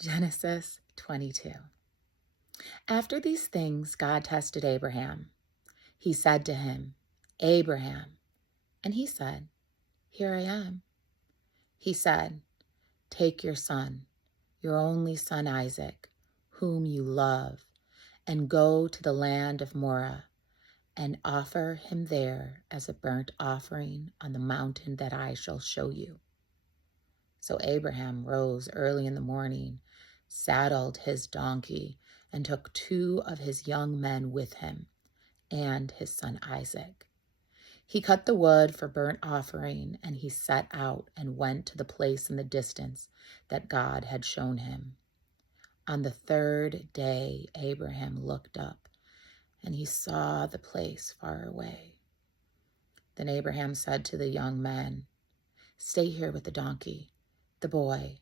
Genesis 22. After these things, God tested Abraham. He said to him, Abraham. And he said, Here I am. He said, Take your son, your only son Isaac, whom you love, and go to the land of Moriah, and offer him there as a burnt offering on the mountain that I shall show you. So Abraham rose early in the morning, saddled his donkey, and took 2 of his young men with him, and his son Isaac. He cut the wood for burnt offering, and he set out and went to the place in the distance that God had shown him. On the 3rd day, Abraham looked up, and he saw the place far away. Then Abraham said to the young men, Stay here with the donkey, the boy,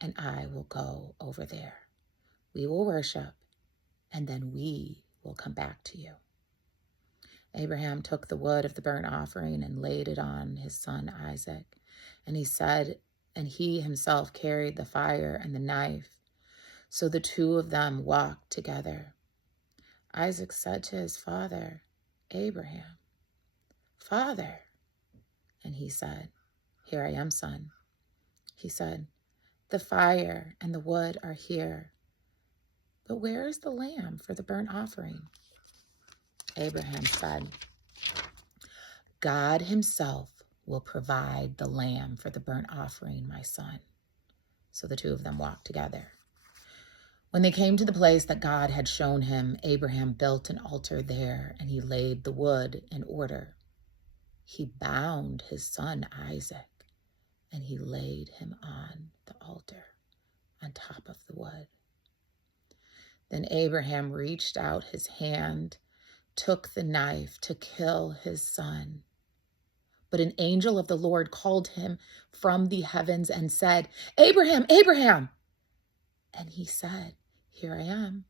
and I will go over there. We will worship, and then we will come back to you. Abraham took the wood of the burnt offering and laid it on his son Isaac. And he himself carried the fire and the knife. So the 2 of them walked together. Isaac said to his father, Abraham, Father. And he said, Here I am, son. He said, The fire and the wood are here, but where is the lamb for the burnt offering? Abraham said, God himself will provide the lamb for the burnt offering, my son. So the 2 of them walked together. When they came to the place that God had shown him, Abraham built an altar there, and he laid the wood in order. He bound his son Isaac, and he laid him on the altar on top of the wood. Then Abraham reached out his hand, took the knife to kill his son. But an angel of the Lord called him from the heavens and said, Abraham, Abraham! And he said, Here I am.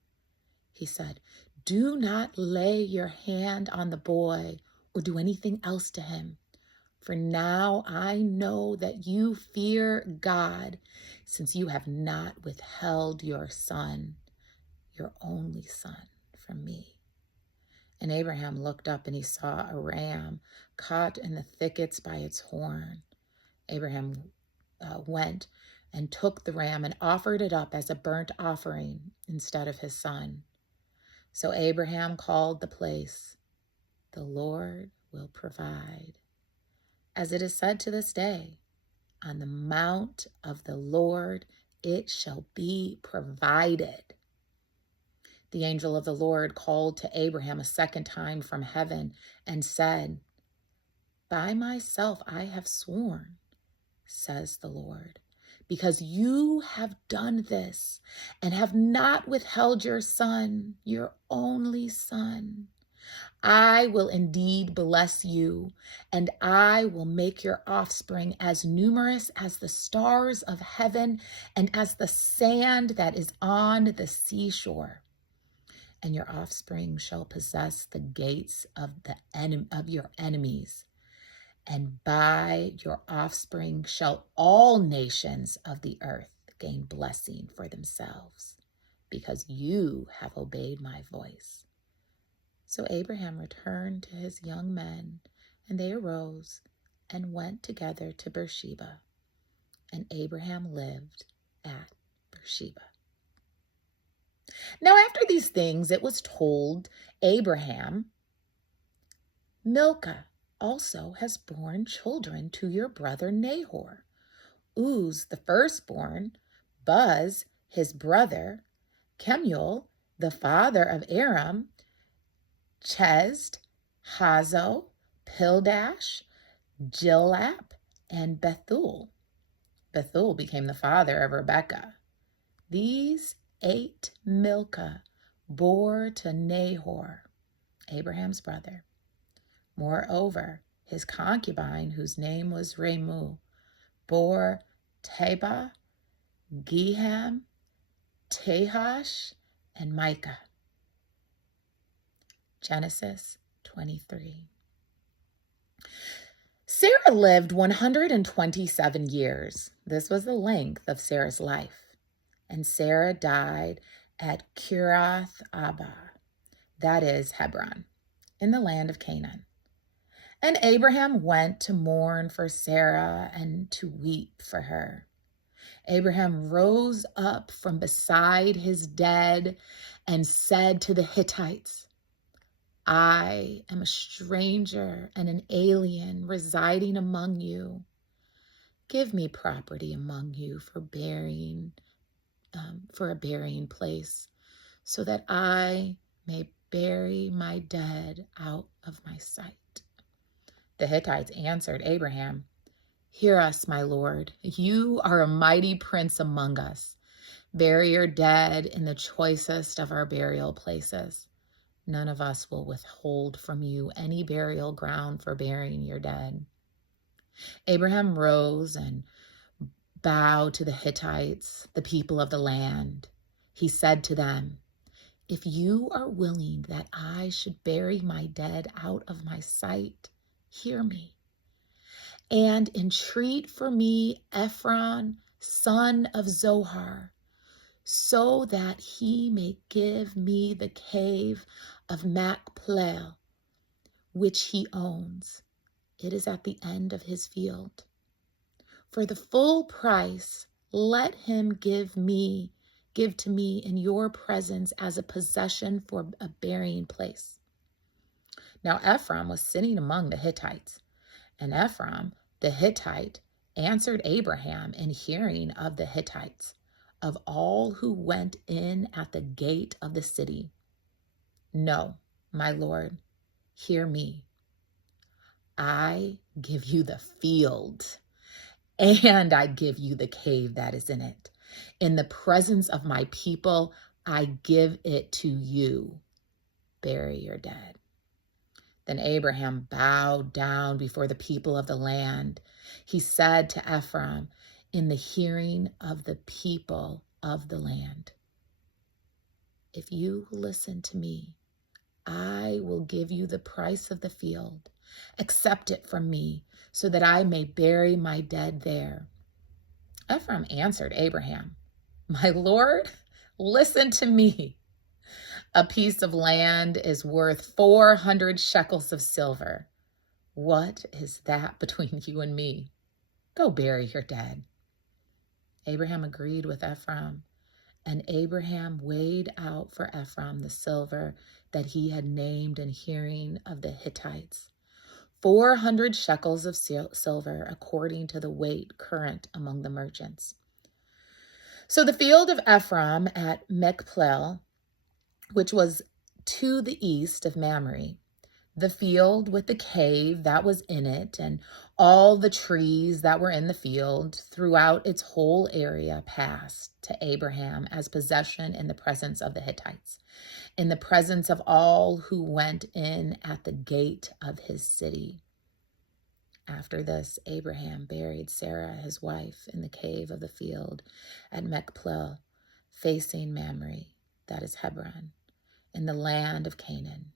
He said, Do not lay your hand on the boy or do anything else to him. For now I know that you fear God, since you have not withheld your son, your only son, from me. And Abraham looked up and he saw a ram caught in the thickets by its horn. Abraham went and took the ram and offered it up as a burnt offering instead of his son. So Abraham called the place, The Lord will provide. As it is said to this day, on the mount of the Lord it shall be provided. The angel of the Lord called to Abraham a second time from heaven and said, By myself I have sworn, says the Lord, because you have done this and have not withheld your son, your only son. I will indeed bless you, and I will make your offspring as numerous as the stars of heaven and as the sand that is on the seashore. And your offspring shall possess the gates of your enemies. And by your offspring shall all nations of the earth gain blessing for themselves, because you have obeyed my voice. So Abraham returned to his young men, and they arose and went together to Beersheba. And Abraham lived at Beersheba. Now after these things, it was told Abraham, Milcah also has borne children to your brother Nahor. Uz, the firstborn, Buz, his brother, Kemuel, the father of Aram, Chesed, Hazo, Pildash, Jilap, and Bethuel. Bethuel became the father of Rebekah. These 8 Milcah bore to Nahor, Abraham's brother. Moreover, his concubine, whose name was Remuel, bore Tebah, Geham, Tehash, and Micah. Genesis 23. Sarah lived 127 years. This was the length of Sarah's life. and Sarah died at Kiriath Arba, that is Hebron, in the land of Canaan. And Abraham went to mourn for Sarah and to weep for her. Abraham rose up from beside his dead and said to the Hittites, I am a stranger and an alien residing among you. Give me property among you for a burying place, so that I may bury my dead out of my sight. The Hittites answered Abraham, Hear us, my lord. You are a mighty prince among us. Bury your dead in the choicest of our burial places. None of us will withhold from you any burial ground for burying your dead. Abraham rose and bowed to the Hittites, the people of the land. He said to them, If you are willing that I should bury my dead out of my sight, hear me, and entreat for me Ephron, son of Zohar, so that he may give me the cave of Machpelah, which he owns. It is at the end of his field. For the full price, let him give to me in your presence as a possession for a burying place. Now Ephron was sitting among the Hittites, and Ephron, the Hittite, answered Abraham in hearing of the Hittites, of all who went in at the gate of the city. No, my lord, hear me. I give you the field, and I give you the cave that is in it. In the presence of my people, I give it to you. Bury your dead. Then Abraham bowed down before the people of the land. He said to Ephron in the hearing of the people of the land, If you listen to me, I will give you the price of the field. Accept it from me, so that I may bury my dead there. Ephron answered Abraham, My lord, listen to me. A piece of land is worth 400 shekels of silver. What is that between you and me? Go bury your dead. Abraham agreed with Ephron, and Abraham weighed out for Ephron the silver that he had named in hearing of the Hittites, 400 shekels of silver, according to the weight current among the merchants. So the field of Ephron at Machpelah, which was to the east of Mamre, the field with the cave that was in it, and all the trees that were in the field throughout its whole area, passed to Abraham as possession in the presence of the Hittites, in the presence of all who went in at the gate of his city. After this, Abraham buried Sarah, his wife, in the cave of the field at Machpelah, facing Mamre, that is Hebron, in the land of Canaan.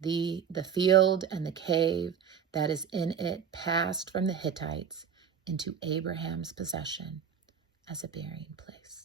The field and the cave that is in it passed from the Hittites into Abraham's possession as a burying place.